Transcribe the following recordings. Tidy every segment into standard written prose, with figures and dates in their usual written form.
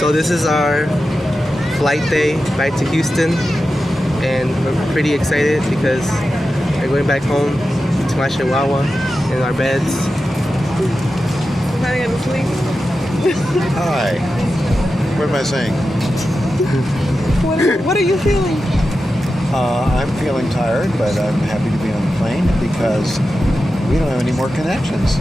So this is our flight day back to Houston, and we're pretty excited because we're going back home to my Chihuahua in our beds. I'm not gonna sleep. Hi. What am I saying? What are you feeling? I'm feeling tired, but I'm happy to be on the plane because we don't have any more connections.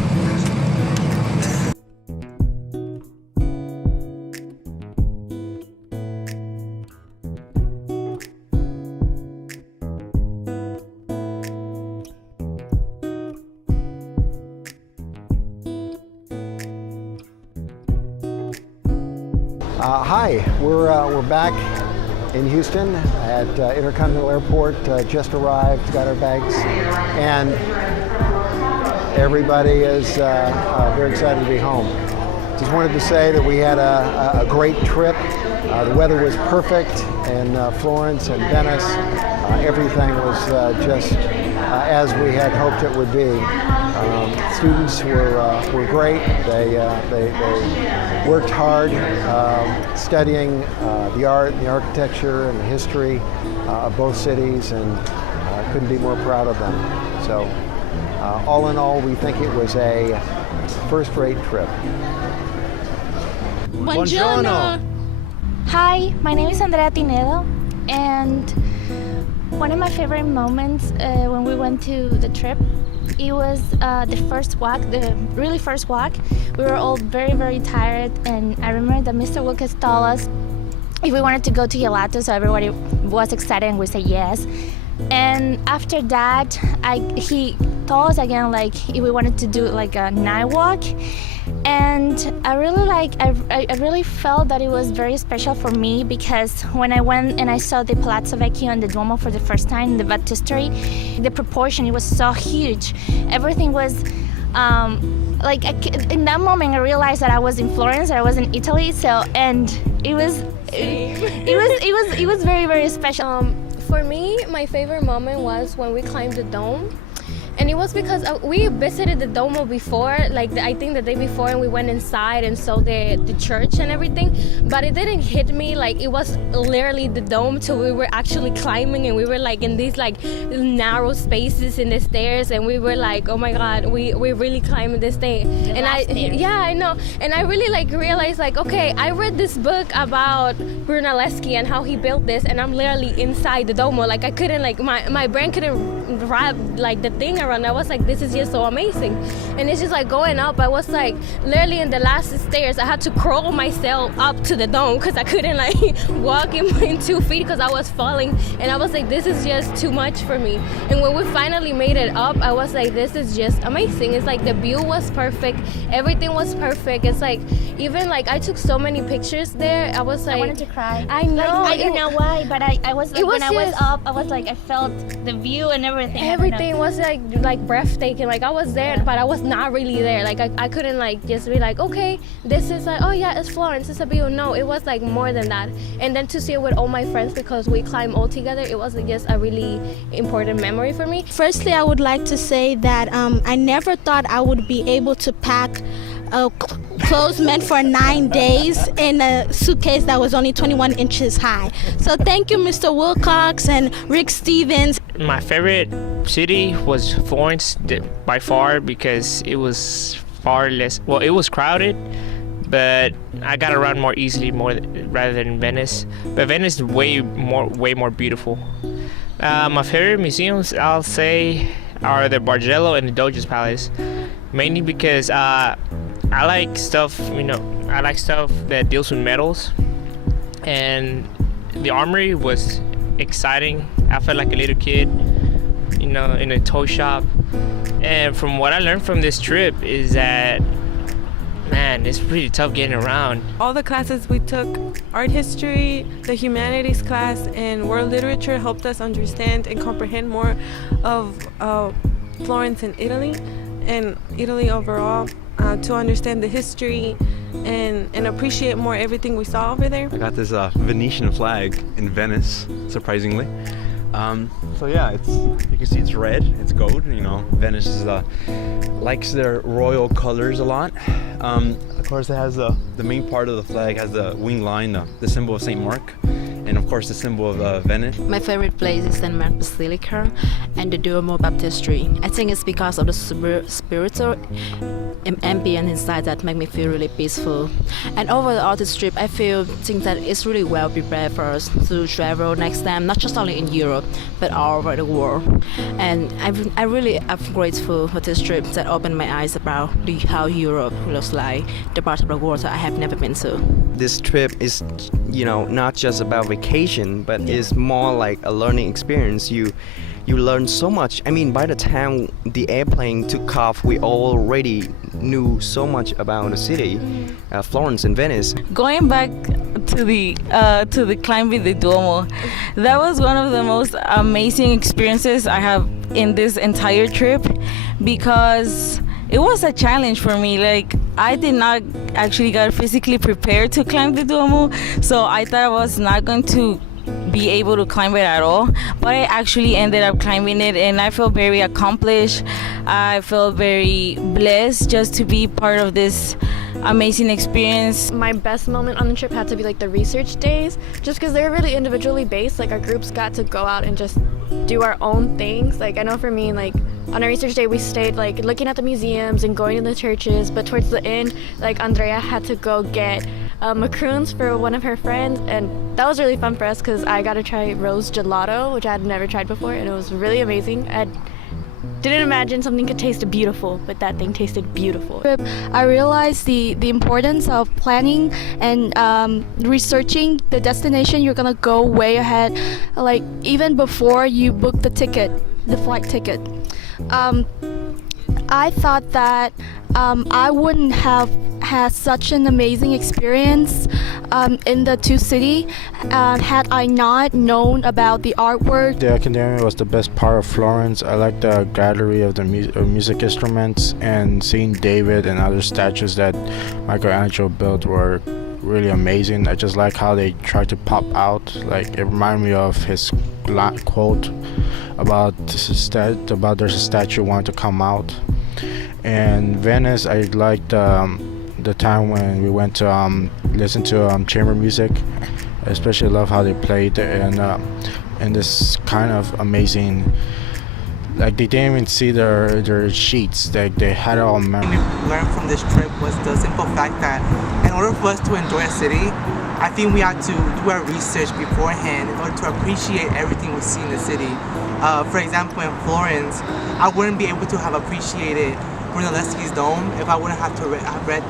Hi, we're back in Houston at Intercontinental Airport. Just arrived, got our bags, and everybody is very excited to be home. Just wanted to say that we had a great trip. The weather was perfect in Florence and Venice. Everything was just as we had hoped it would be. Students were great. They worked hard studying the art, and the architecture, and the history of both cities, and couldn't be more proud of them. So, all in all, we think it was a first-rate trip. Buongiorno. Hi, my name is Andrea Tinedo, and one of my favorite moments when we went to the trip, it was the first walk, the really first walk. We were all very, very tired, and I remember that Mr. Wilkes told us if we wanted to go to Gelato, so everybody was excited and we said yes. And after that, he told us again like if we wanted to do like a night walk. And I really felt that it was very special for me because when I went and I saw the Palazzo Vecchio and the Duomo for the first time in the baptistry, the proportion, it was so huge. Everything was in that moment I realized that I was in Florence, that I was in Italy. So, and it was very, very special. For me, my favorite moment was when we climbed the dome. And it was because we visited the Duomo before, I think the day before, and we went inside and saw the church and everything. But it didn't hit me like it was literally the dome till we were actually climbing, and we were like in these like narrow spaces in the stairs, and we were like, oh my God, we're really climbing this thing. And I know. And I really like realized like, okay, I read this book about Brunelleschi and how he built this, and I'm literally inside the Duomo. Like I couldn't my brain couldn't wrap like the thing around. I was like, this is just so amazing. And it's just like going up, I was like literally in the last stairs, I had to crawl myself up to the dome because I couldn't like walk in 2 feet because I was falling. And I was like, this is just too much for me. And when we finally made it up, I was like, this is just amazing. It's like the view was perfect, everything was perfect. It's like even like I took so many pictures there. I was like, I wanted to cry. I know. I don't know why, but I was like, when I was up, I was like, I felt the view and everything. Everything was like breathtaking. Like I was there, but I was not really there. Like I couldn't like just be like, okay, this is like, oh yeah, it's Florence, it's a view. No, it was like more than that. And then to see it with all my friends because we climbed all together, it was just a really important memory for me. Firstly, I would like to say that I never thought I would be able to pack clothes meant for 9 days in a suitcase that was only 21 inches high. So thank you, Mr. Wilcox and Rick Stevens. My favorite city was Florence by far because it was far less, well, it was crowded, but I got around more easily rather than Venice. But Venice is way more beautiful. My favorite museums, I'll say, are the Bargello and the Doge's Palace, mainly because I like stuff that deals with metals, and the armory was exciting. I felt like a little kid, in a toy shop. And from what I learned from this trip is that, man, it's pretty tough getting around. All the classes we took, art history, the humanities class, and world literature helped us understand and comprehend more of Florence and Italy overall, to understand the history and appreciate more everything we saw over there. I got this Venetian flag in Venice, surprisingly. So yeah, you can see it's red, it's gold. You know, Venice is likes their royal colors a lot. Of course, it has the main part of the flag has the wing line, the symbol of Saint Mark, and of course the symbol of Venice. My favorite place is St. Mark Basilica and the Duomo Baptistry. I think it's because of the spiritual ambient inside that make me feel really peaceful. And overall this trip, I think that it's really well prepared for us to travel next time, not just only in Europe, but all over the world. And I really am grateful for this trip that opened my eyes about how Europe looks like, the part of the world that I have never been to. This trip is, not just about vacation, but is more like a learning experience. You learn so much. I mean, by the time the airplane took off, we already knew so much about the city, Florence and Venice. Going back to the climbing the Duomo, that was one of the most amazing experiences I have in this entire trip, because it was a challenge for me. Like, I did not actually get physically prepared to climb the Duomo, so I thought I was not going to be able to climb it at all, but I actually ended up climbing it, and I felt very accomplished. I felt very blessed just to be part of this amazing experience. My best moment on the trip had to be like the research days, just because they were really individually based. Like, our groups got to go out and just do our own things. Like, I know for me, like, on our research day we stayed like looking at the museums and going to the churches, but towards the end, like, Andrea had to go get macaroons for one of her friends, and that was really fun for us because I got to try rose gelato, which I had never tried before, and it was really amazing. I didn't imagine something could taste beautiful, but that thing tasted beautiful. I realized the importance of planning and researching the destination you're gonna go way ahead, like even before you book the flight ticket. I thought that I wouldn't have had such an amazing experience in the two cities had I not known about the artwork. The Academia was the best part of Florence. I liked the gallery of the music instruments, and seeing David and other statues that Michelangelo built were really amazing. I just like how they tried to pop out. Like, it reminded me of his quote about there's a statue wanting to come out. And Venice, I liked the time when we went to listen to chamber music. I especially love how they played and this kind of amazing. Like, they didn't even see their sheets. Like, they had it all memory. What we learned from this trip was the simple fact that in order for us to enjoy a city, I think we have to do our research beforehand in order to appreciate everything we see in the city. For example, in Florence, I wouldn't be able to have appreciated Brunelleschi's dome if I wouldn't have read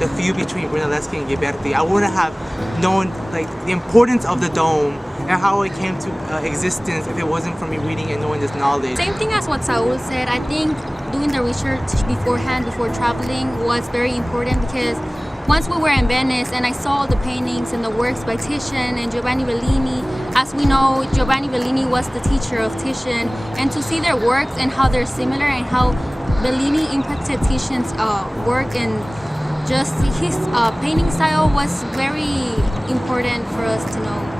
the feud between Brunelleschi and Ghiberti. I wouldn't have known like the importance of the dome and how it came to existence if it wasn't for me reading and knowing this knowledge. Same thing as what Saul said. I think doing the research beforehand, before traveling, was very important, because once we were in Venice and I saw the paintings and the works by Titian and Giovanni Bellini, as we know, Giovanni Bellini was the teacher of Titian, and to see their works and how they're similar and how Bellini impacted Titian's work and just his painting style was very important for us to know.